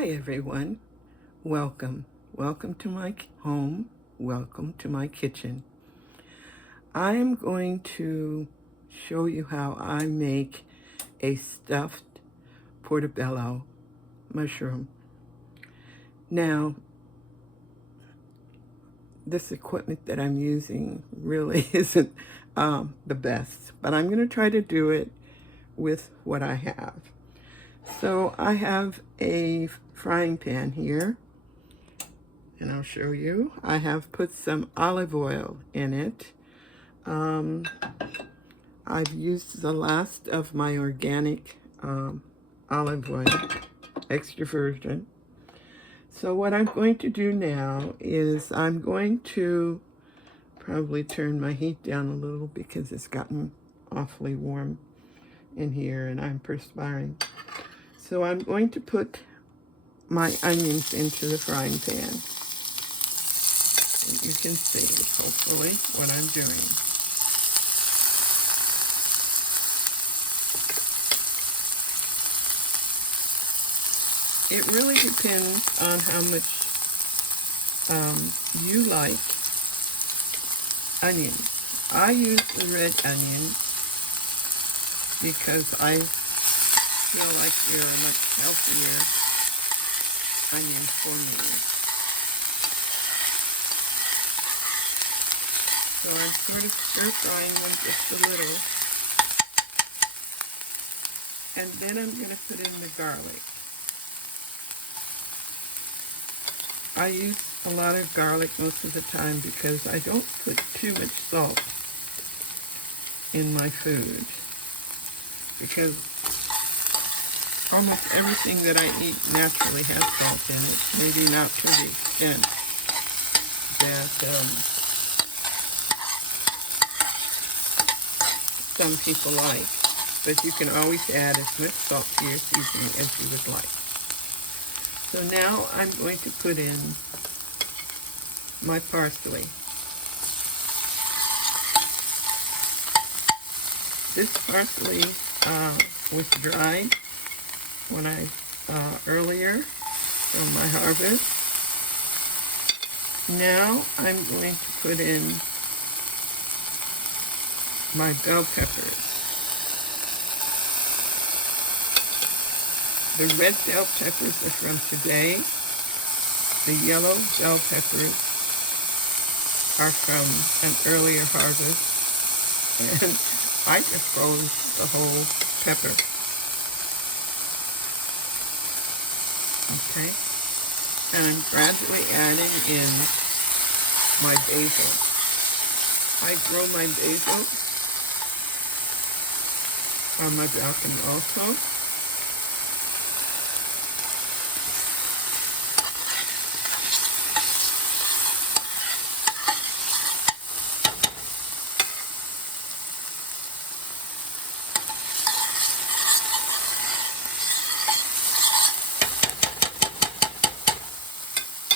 Hi everyone, welcome. Welcome to my home, welcome to my kitchen. I am going to show you how I make a stuffed portobello mushroom. Now, this equipment that I'm using really isn't the best, but I'm going to try to do it with what I have. So I have a frying pan here, and I'll show you. I have put some olive oil in it. I've used the last of my organic olive oil, extra virgin. So what I'm going to do now is I'm going to probably turn my heat down a little because it's gotten awfully warm in here and I'm perspiring. So I'm going to put my onions into the frying pan. And you can see, hopefully, what I'm doing. It really depends on how much you like onions. I use the red onions because I feel like they're a much healthier onion for me. So I'm sort of stir frying them just a little. And then I'm going to put in the garlic. I use a lot of garlic most of the time because I don't put too much salt in my food. Because almost everything that I eat naturally has salt in it. Maybe not to the extent that some people like. But you can always add as much salt to your seasoning as you would like. So now I'm going to put in my parsley. This parsley was dried when earlier from my harvest. Now I'm going to put in my bell peppers. The red bell peppers are from today. The yellow bell peppers are from an earlier harvest. And I just froze the whole pepper. Okay. And I'm gradually adding in my basil. I grow my basil on my balcony also.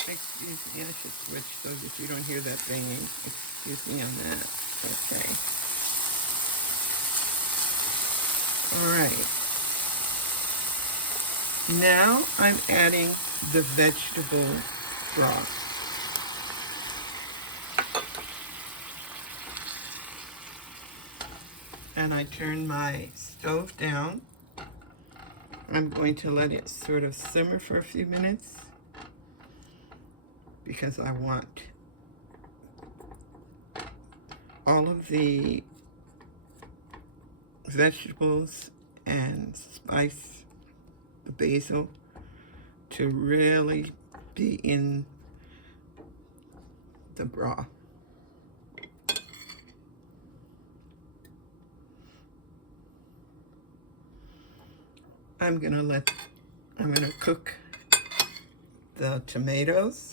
Excuse me, I should switch so that you don't hear that banging. Excuse me on that. Okay. Alright. Now I'm adding the vegetable broth. And I turn my stove down. I'm going to let it sort of simmer for a few minutes because I want all of the vegetables and spice, the basil, to really be in the broth. I'm gonna cook the tomatoes.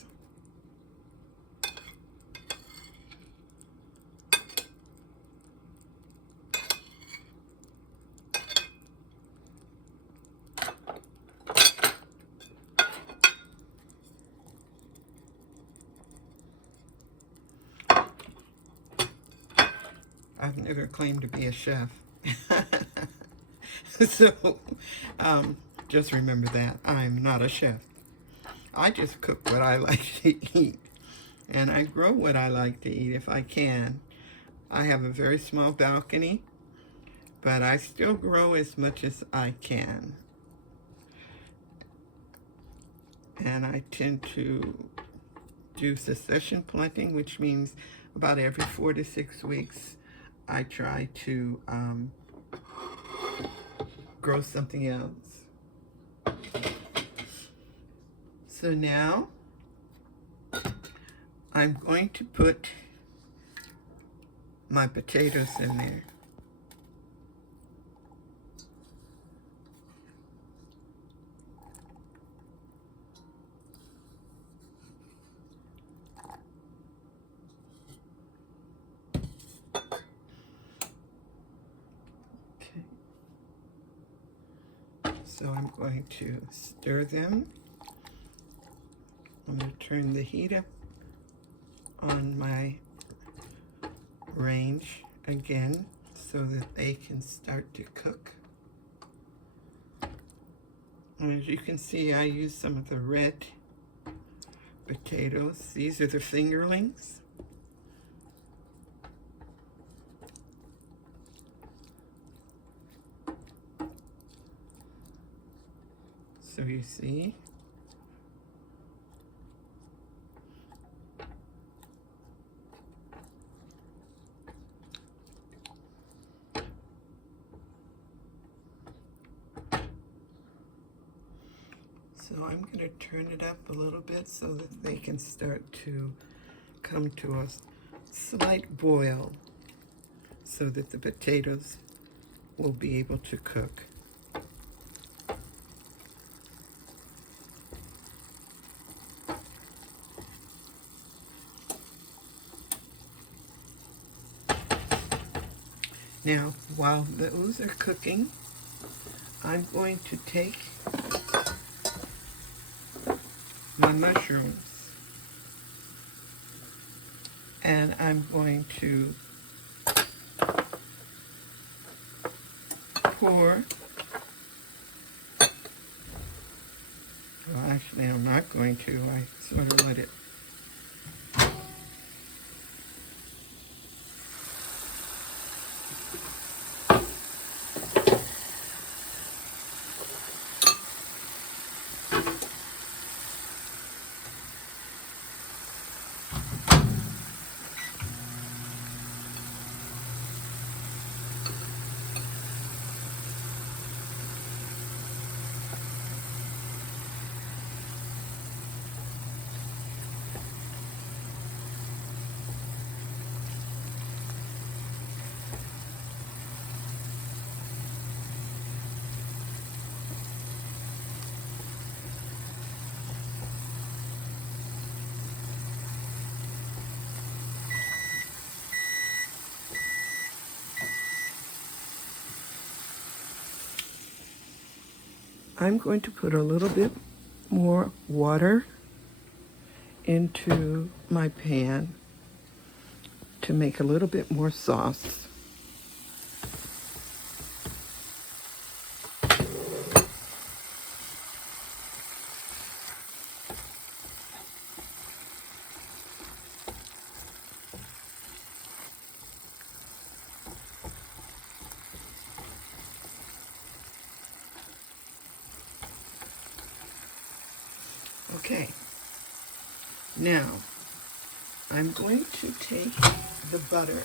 I've never claimed to be a chef. So just remember that I'm not a chef. I just cook what I like to eat, and I grow what I like to eat if I can. I have a very small balcony, but I still grow as much as I can. And I tend to do succession planting, which means about every 4 to 6 weeks, I try to grow something else. So now I'm going to put my potatoes in there. Okay. So I'm going to stir them. I'm going to turn the heat up on my range again so that they can start to cook. And as you can see, I use some of the red potatoes. These are the fingerlings. So you see, so I'm going to turn it up a little bit so that they can start to come to a slight boil so that the potatoes will be able to cook. Now, while those are cooking, I'm going to take my mushrooms and I'm going to pour, well actually I'm not going to, I sort of let it I'm going to put a little bit more water into my pan to make a little bit more sauce. Okay, now I'm going to take the butter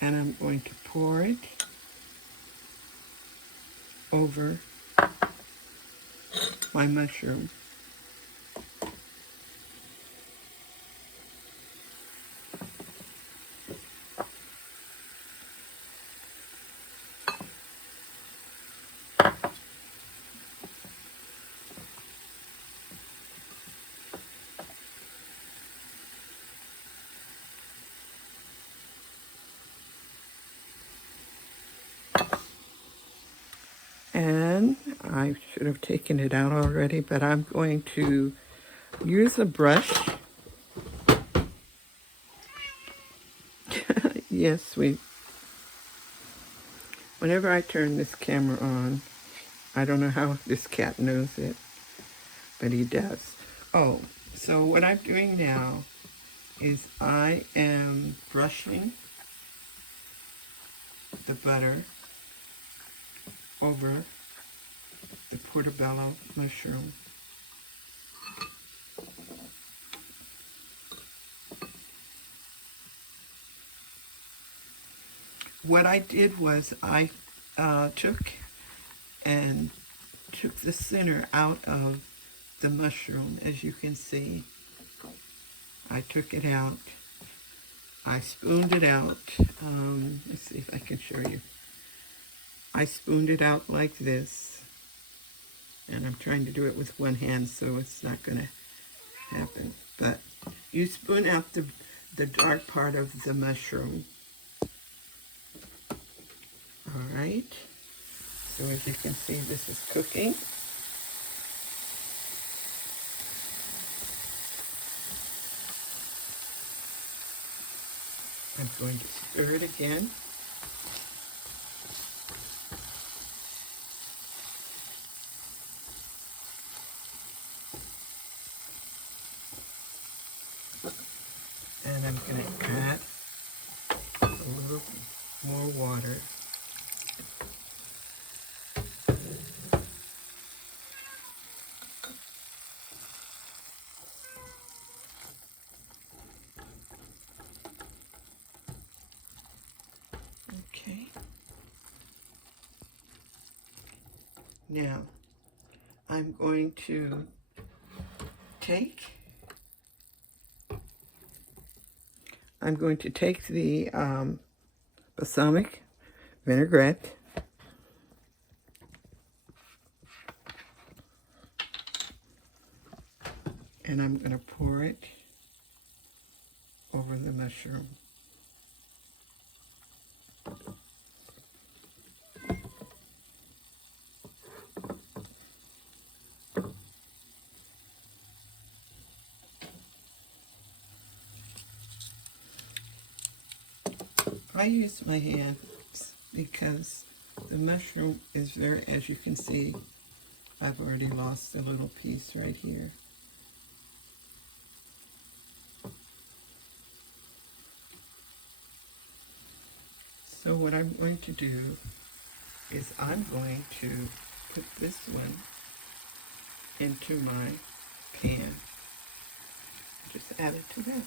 and I'm going to pour it over my mushroom. And I should have taken it out already, but I'm going to use a brush. Yes, sweet. Whenever I turn this camera on, I don't know how this cat knows it, but he does. Oh, so what I'm doing now is I am brushing the butter over the portobello mushroom. What I did was I took the center out of the mushroom. As you can see, I took it out. I spooned it out. Let's see if I can show you. I spooned it out like this, and I'm trying to do it with one hand, so it's not going to happen. But you spoon out the dark part of the mushroom. All right. So as you can see, this is cooking. I'm going to stir it again. And I'm going to add a little more water. Okay. Now, I'm going to take the balsamic vinaigrette, and I'm going to pour it over the mushroom. I use my hands because the mushroom is very, as you can see, I've already lost a little piece right here. So what I'm going to do is I'm going to put this one into my pan. Just add it to that.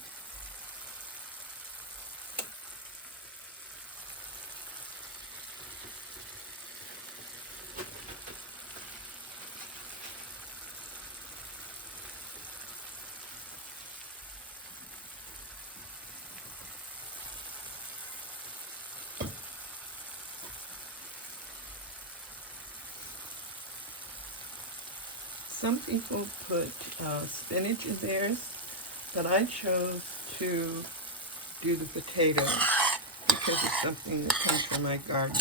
Some people put spinach in theirs, but I chose to do the potato because it's something that comes from my garden.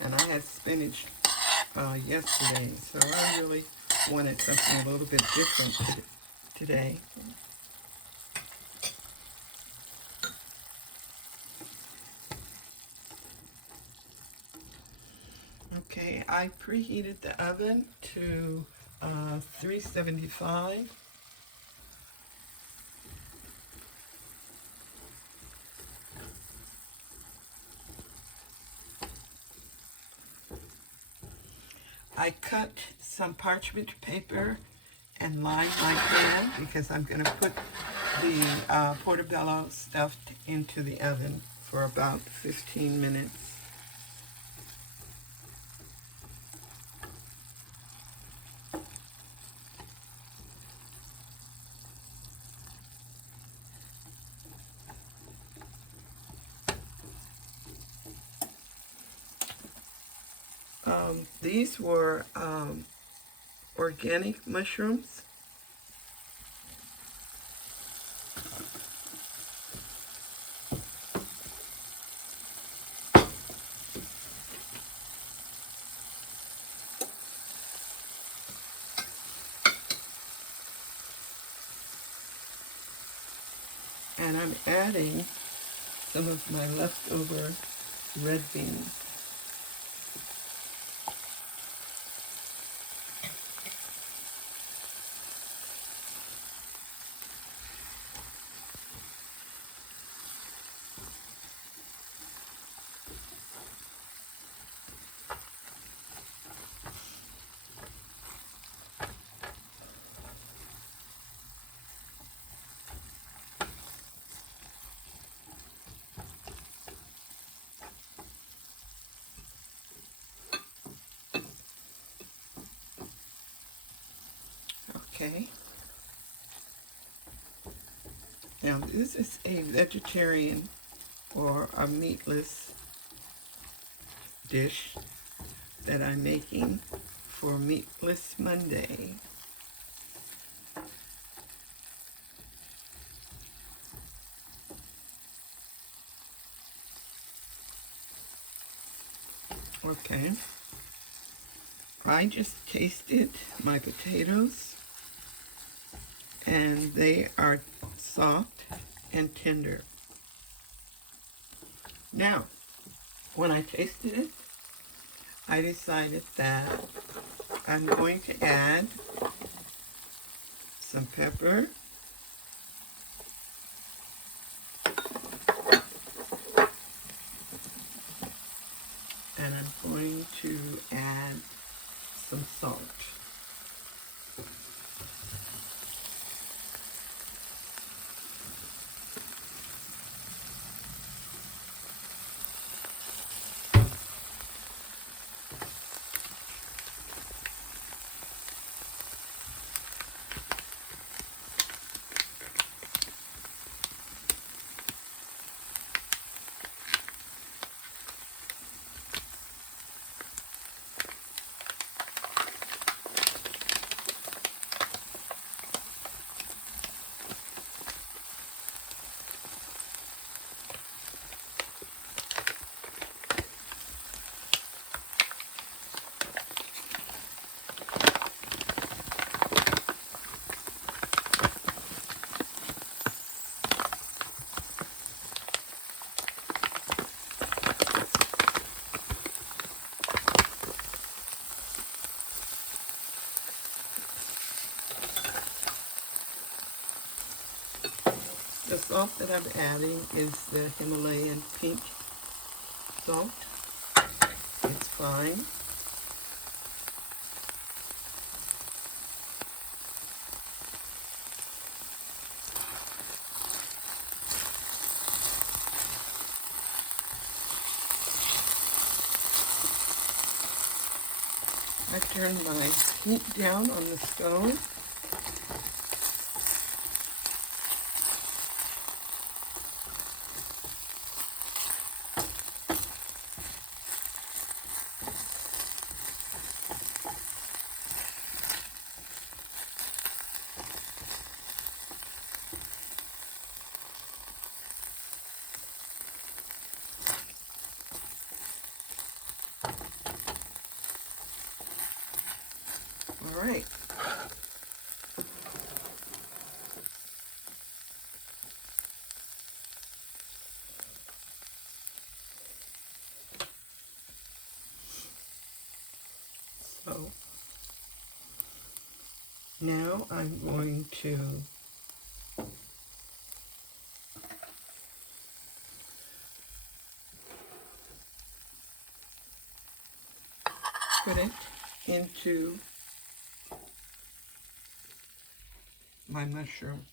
And I had spinach yesterday, so I really wanted something a little bit different today. Okay, I preheated the oven to 375. I cut some parchment paper and lined my pan because I'm going to put the portobello stuffed into the oven for about 15 minutes. These were organic mushrooms. And I'm adding some of my leftover red beans. Okay. Now this is a vegetarian or a meatless dish that I'm making for Meatless Monday. Okay. I just tasted my potatoes and they are soft and tender. Now, when I tasted it, I decided that I'm going to add some pepper, and I'm going to add some salt. The salt that I'm adding is the Himalayan pink salt. It's fine. I turn my heat down on the stove. All right. So now I'm going to put it into my mushroom.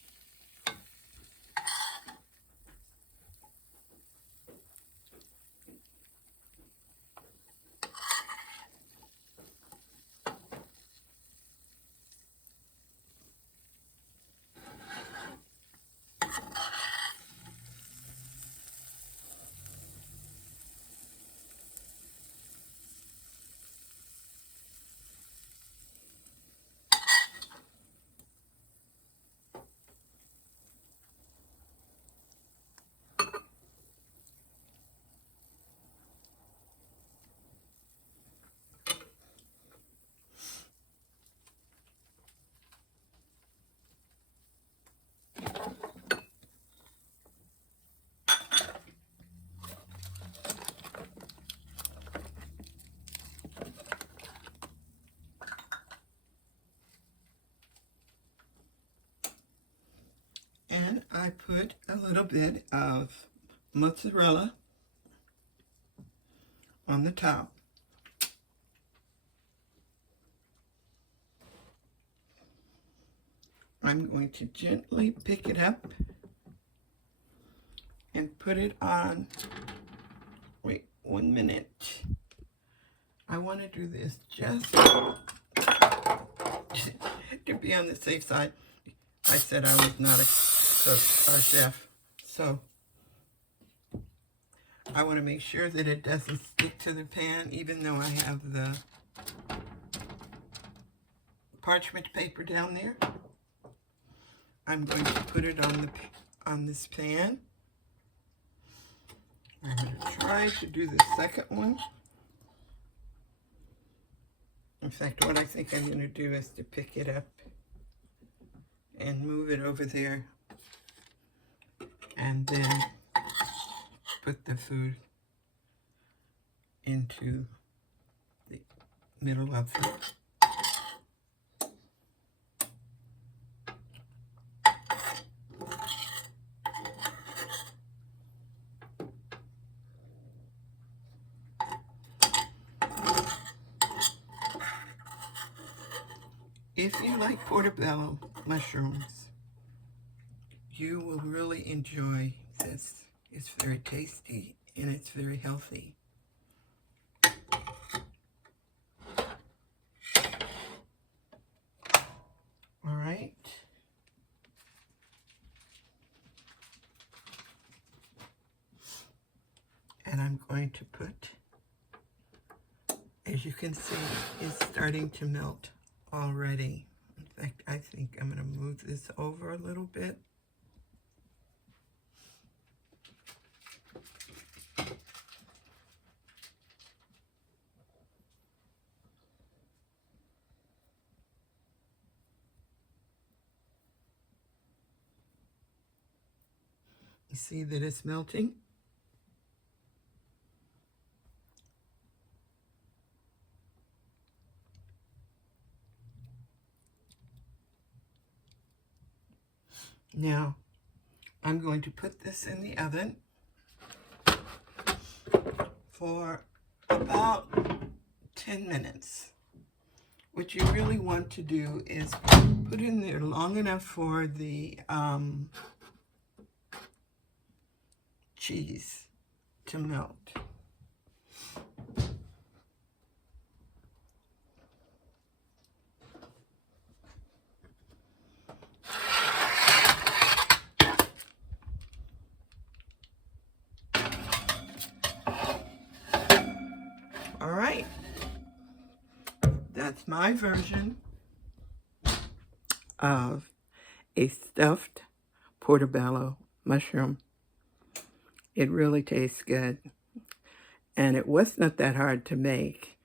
And I put a little bit of mozzarella on the top. I'm going to gently pick it up and put it on. Wait 1 minute. I want to do this just to be be on the safe side, I said I was not a cook or chef. So I want to make sure that it doesn't stick to the pan, even though I have the parchment paper down there. I'm going to put it on this pan. I'm going to try to do the second one. In fact, what I think I'm going to do is to pick it up and move it over there, and then put the food into the middle of it. If you like portobello mushrooms, you will really enjoy this. It's very tasty and it's very healthy. All right. And I'm going to put, as you can see, it's starting to melt already. In fact, I think I'm going to move this over a little bit. You see that it's melting? Now, I'm going to put this in the oven for about 10 minutes. What you really want to do is put in there long enough for the cheese to melt. All right, that's my version of a stuffed portobello mushroom. It really tastes good, and it was not that hard to make.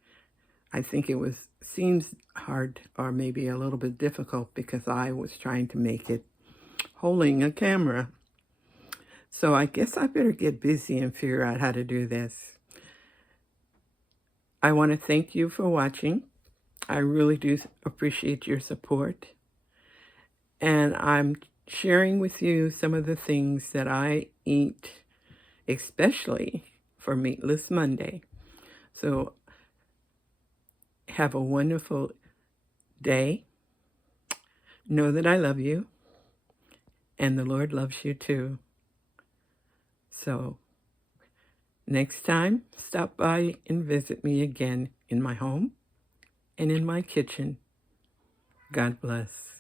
I think it seems hard or maybe a little bit difficult because I was trying to make it holding a camera. So I guess I better get busy and figure out how to do this. I want to thank you for watching. I really do appreciate your support. And I'm sharing with you some of the things that I eat, especially for Meatless Monday. So have a wonderful day. Know that I love you, and the Lord loves you too. So next time, stop by and visit me again in my home and in my kitchen. God bless.